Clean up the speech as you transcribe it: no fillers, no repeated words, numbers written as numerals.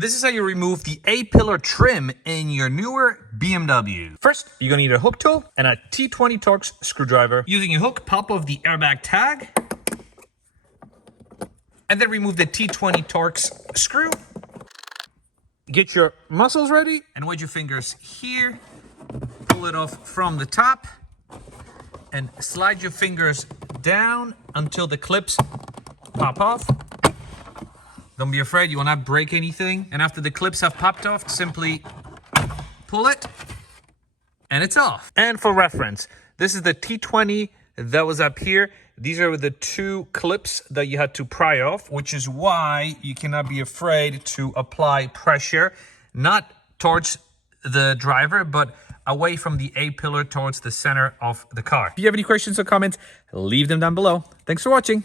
This is how you remove the A-pillar trim in your newer BMW. First, you're gonna need a hook tool and a T20 Torx screwdriver. Using a hook, pop off the airbag tag, and then remove the T20 Torx screw. Get your muscles ready, and with your fingers here, pull it off from the top, and slide your fingers down until the clips pop off. Don't be afraid, you will not break anything. And after the clips have popped off, simply pull it, and it's off. And for reference, this is the T20 that was up here. These are the two clips that you had to pry off, which is why you cannot be afraid to apply pressure, not towards the driver, but away from the A-pillar towards the center of the car. If you have any questions or comments, leave them down below. Thanks for watching.